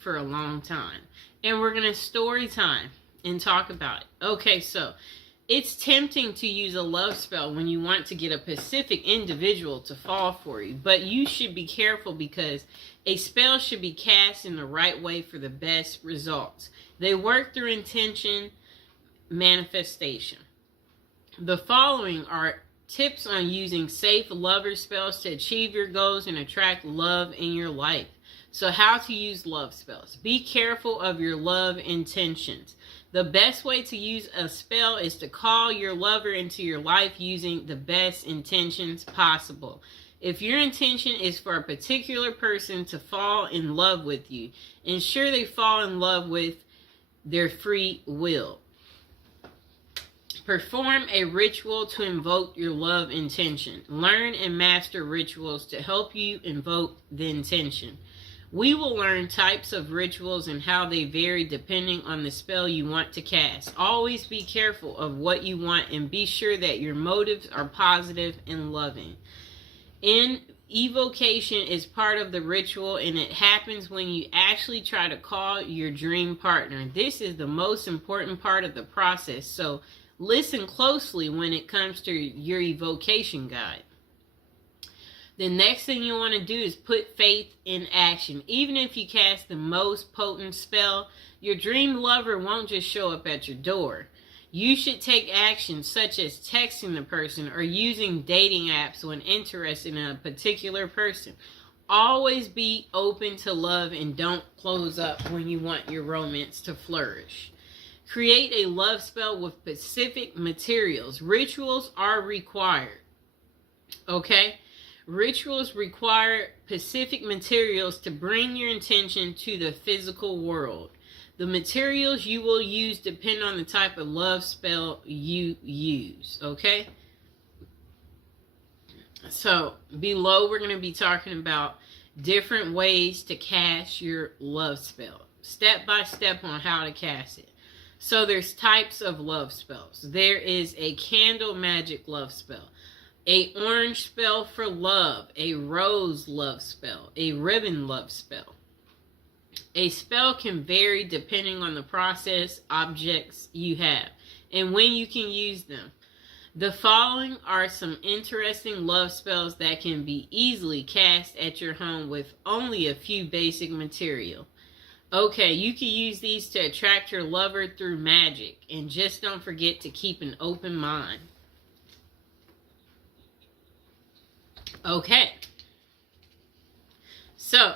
for a long time. And we're going to story time and talk about it. Okay, so it's tempting to use a love spell when you want to get a specific individual to fall for you, but you should be careful because a spell should be cast in the right way for the best results. They work through intention, manifestation. The following are tips on using safe lover spells to achieve your goals and attract love in your life. So how to use love spells. Be careful of your love intentions. The best way to use a spell is to call your lover into your life using the best intentions possible. If your intention is for a particular person to fall in love with you, ensure they fall in love with their free will. Perform a ritual to invoke your love intention. Learn and master rituals to help you invoke the intention. We will learn types of rituals and how they vary depending on the spell you want to cast. Always be careful of what you want and be sure that your motives are positive and loving. Evocation is part of the ritual, and it happens when you actually try to call your dream partner. This is the most important part of the process, so listen closely when it comes to your evocation guide. The next thing you want to do is put faith in action. Even if you cast the most potent spell, your dream lover won't just show up at your door. You should take action such as texting the person or using dating apps when interested in a particular person. Always be open to love and don't close up when you want your romance to flourish. Create a love spell with specific materials. Rituals are required. Okay? Rituals require specific materials to bring your intention to the physical world. The materials you will use depend on the type of love spell you use, okay? So, below we're going to be talking about different ways to cast your love spell. Step by step on how to cast it. So, there's types of love spells. There is a candle magic love spell, a orange spell for love, a rose love spell, a ribbon love spell. A spell can vary depending on the process, objects you have, and when you can use them. The following are some interesting love spells that can be easily cast at your home with only a few basic material. Okay, you can use these to attract your lover through magic, and just don't forget to keep an open mind. Okay, so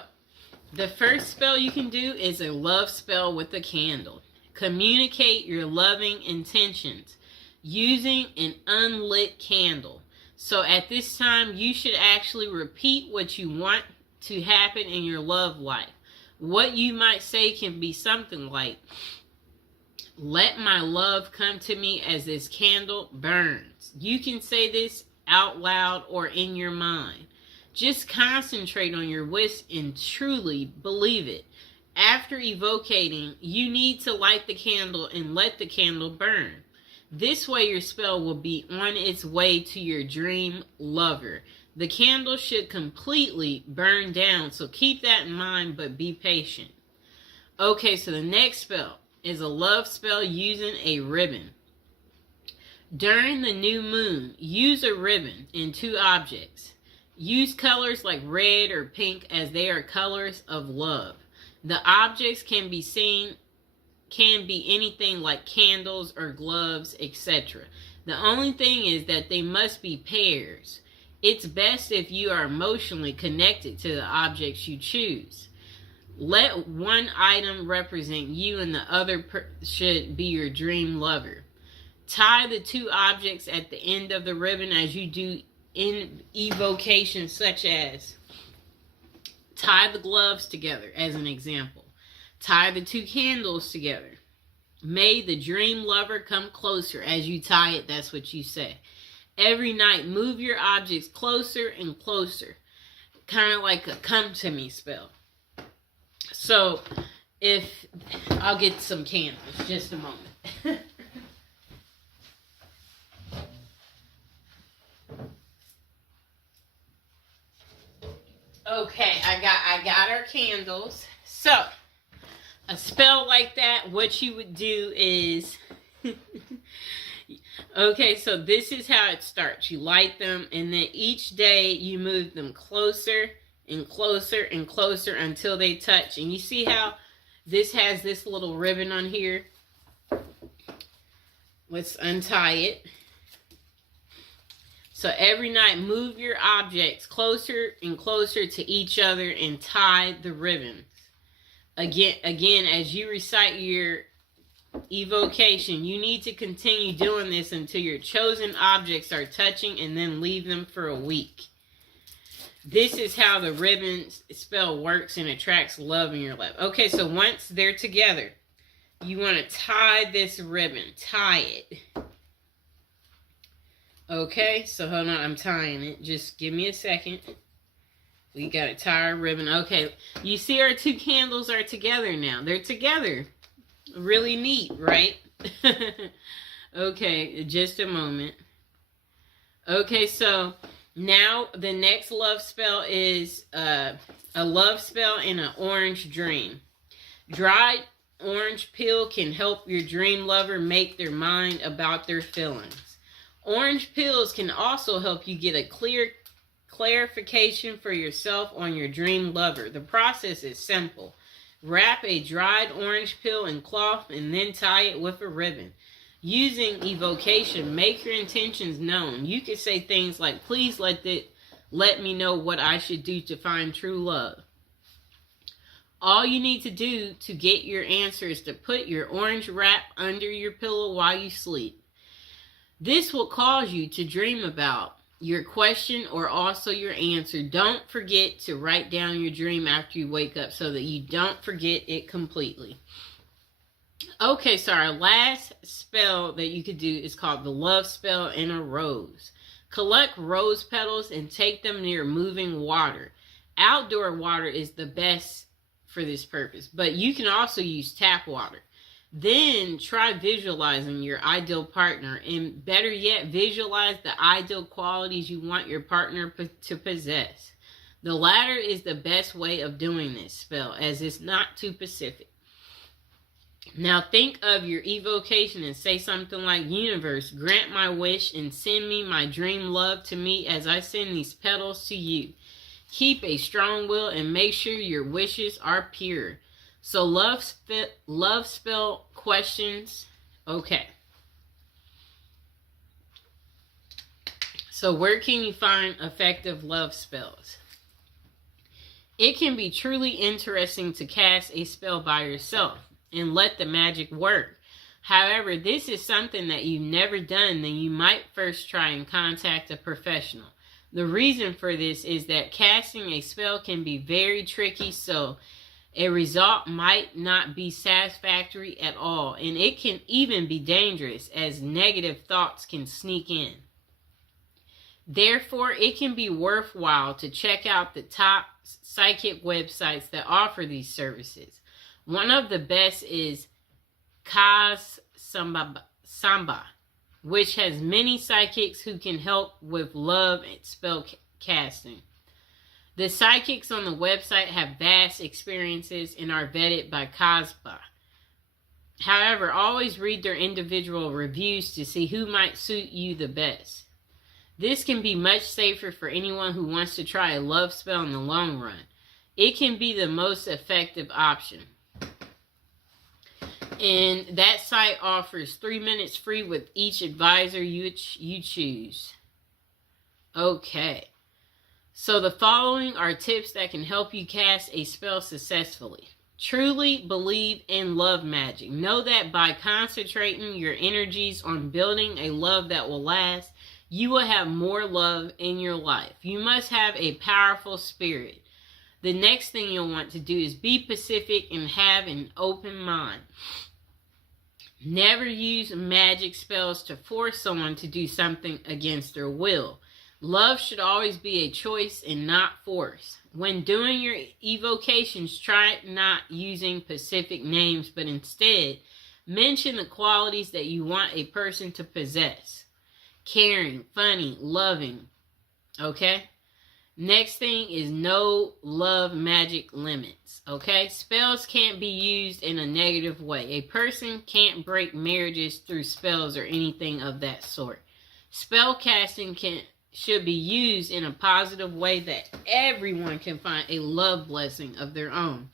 the first spell you can do is a love spell with a candle. Communicate your loving intentions using an unlit candle. So at this time, you should actually repeat what you want to happen in your love life. What you might say can be something like, "Let my love come to me as this candle burns." You can say this out loud or in your mind. Just concentrate on your wish and truly believe it. After evocating, you need to light the candle and let the candle burn. This way your spell will be on its way to your dream lover. The candle should completely burn down, so keep that in mind, but be patient. Okay, so the next spell is a love spell using a ribbon. During the new moon, use a ribbon in 2 objects. Use colors like red or pink as they are colors of love. The objects can be anything like candles or gloves, etc. The only thing is that they must be pairs. It's best if you are emotionally connected to the objects you choose. Let one item represent you and the other should be your dream lover. Tie the 2 objects at the end of the ribbon as you do in evocation, such as tie the gloves together as an example. Tie the 2 candles together. May the dream lover come closer. As you tie it, that's what you say. Every night, move your objects closer and closer. Kind of like a come to me spell. So, I'll get some candles, just a moment. Okay, I got our candles. So, a spell like that, what you would do is, okay, so this is how it starts. You light them, and then each day you move them closer and closer and closer until they touch. And you see how this has this little ribbon on here? Let's untie it. So every night, move your objects closer and closer to each other and tie the ribbons. Again, as you recite your evocation, you need to continue doing this until your chosen objects are touching, and then leave them for a week. This is how the ribbon spell works and attracts love in your life. Okay, so once they're together, you want to tie this ribbon. Tie it. Okay, so hold on, I'm tying it. Just give me a second. We got to tie our ribbon. Okay, you see our two candles are together now. They're together. Really neat, right? Okay, just a moment. Okay, so now the next love spell is a love spell in an orange dream. Dried orange peel can help your dream lover make their mind about their feelings. Orange peels can also help you get a clear clarification for yourself on your dream lover. The process is simple. Wrap a dried orange peel in cloth and then tie it with a ribbon. Using evocation, make your intentions known. You can say things like, please let me know what I should do to find true love. All you need to do to get your answer is to put your orange wrap under your pillow while you sleep. This will cause you to dream about your question or also your answer. Don't forget to write down your dream after you wake up so that you don't forget it completely. Okay, so our last spell that you could do is called the love spell in a rose. Collect rose petals and take them near moving water. Outdoor water is the best for this purpose, but you can also use tap water. Then try visualizing your ideal partner, and better yet, visualize the ideal qualities you want your partner to possess. The latter is the best way of doing this spell, as it's not too specific. Now think of your evocation and say something like, universe, grant my wish and send me my dream love to me as I send these petals to you. Keep a strong will and make sure your wishes are pure. So love spell questions. Okay. So where can you find effective love spells? It can be truly interesting to cast a spell by yourself and let the magic work. However, this is something that you've never done, then you might first try and contact a professional. The reason for this is that casting a spell can be very tricky, so a result might not be satisfactory at all, and it can even be dangerous as negative thoughts can sneak in. Therefore, it can be worthwhile to check out the top psychic websites that offer these services. One of the best is Kaz Samba, which has many psychics who can help with love and spell casting. The psychics on the website have vast experiences and are vetted by Kazba. However, always read their individual reviews to see who might suit you the best. This can be much safer for anyone who wants to try a love spell in the long run. It can be the most effective option. And that site offers 3 minutes free with each advisor you choose. Okay. So the following are tips that can help you cast a spell successfully. Truly believe in love magic. Know that by concentrating your energies on building a love that will last, you will have more love in your life. You must have a powerful spirit. The next thing you'll want to do is be pacific and have an open mind. Never use magic spells to force someone to do something against their will. Love should always be a choice and not force. When doing your evocations, try not using specific names, but instead mention the qualities that you want a person to possess. Caring, funny, loving. Okay? Next thing is no love magic limits. Okay? Spells can't be used in a negative way. A person can't break marriages through spells or anything of that sort. Spell casting should be used in a positive way that everyone can find a love blessing of their own.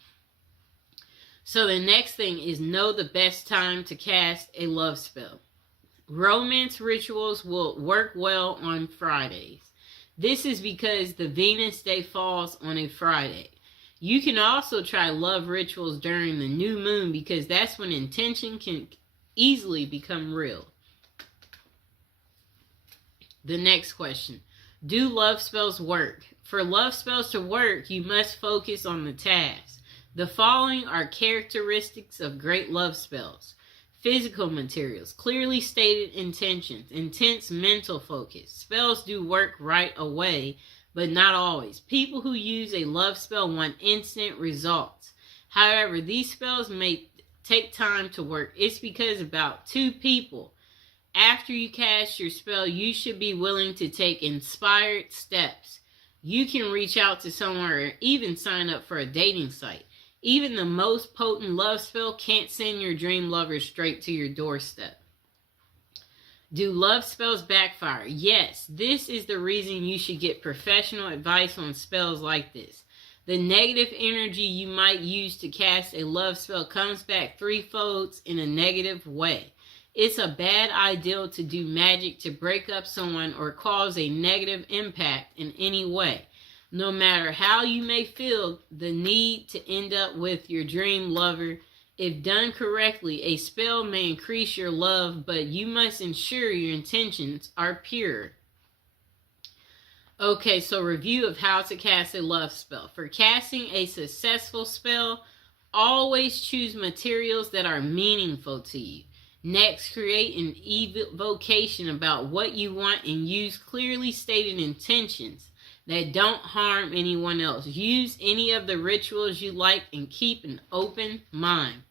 So the next thing is know the best time to cast a love spell. Romance rituals will work well on Fridays. This is because the Venus day falls on a Friday. You can also try love rituals during the new moon because that's when intention can easily become real. The next question. Do love spells work? For love spells to work, you must focus on the task. The following are characteristics of great love spells. Physical materials, clearly stated intentions, intense mental focus. Spells do work right away, but not always. People who use a love spell want instant results. However, these spells may take time to work. It's because about 2 people. After you cast your spell, you should be willing to take inspired steps. You can reach out to someone or even sign up for a dating site. Even the most potent love spell can't send your dream lover straight to your doorstep. Do love spells backfire? Yes, this is the reason you should get professional advice on spells like this. The negative energy you might use to cast a love spell comes back threefold in a negative way. It's a bad idea to do magic to break up someone or cause a negative impact in any way. No matter how you may feel the need to end up with your dream lover, if done correctly, a spell may increase your love, but you must ensure your intentions are pure. Okay, so review of how to cast a love spell. For casting a successful spell, always choose materials that are meaningful to you. Next, create an evocation about what you want and use clearly stated intentions that don't harm anyone else. Use any of the rituals you like and keep an open mind.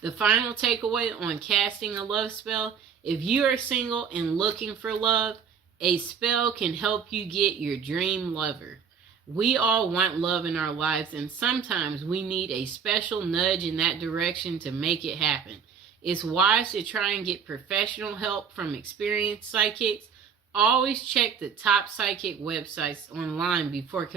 The final takeaway on casting a love spell: if you are single and looking for love, a spell can help you get your dream lover. We all want love in our lives, and sometimes we need a special nudge in that direction to make it happen. It's wise to try and get professional help from experienced psychics. Always check the top psychic websites online before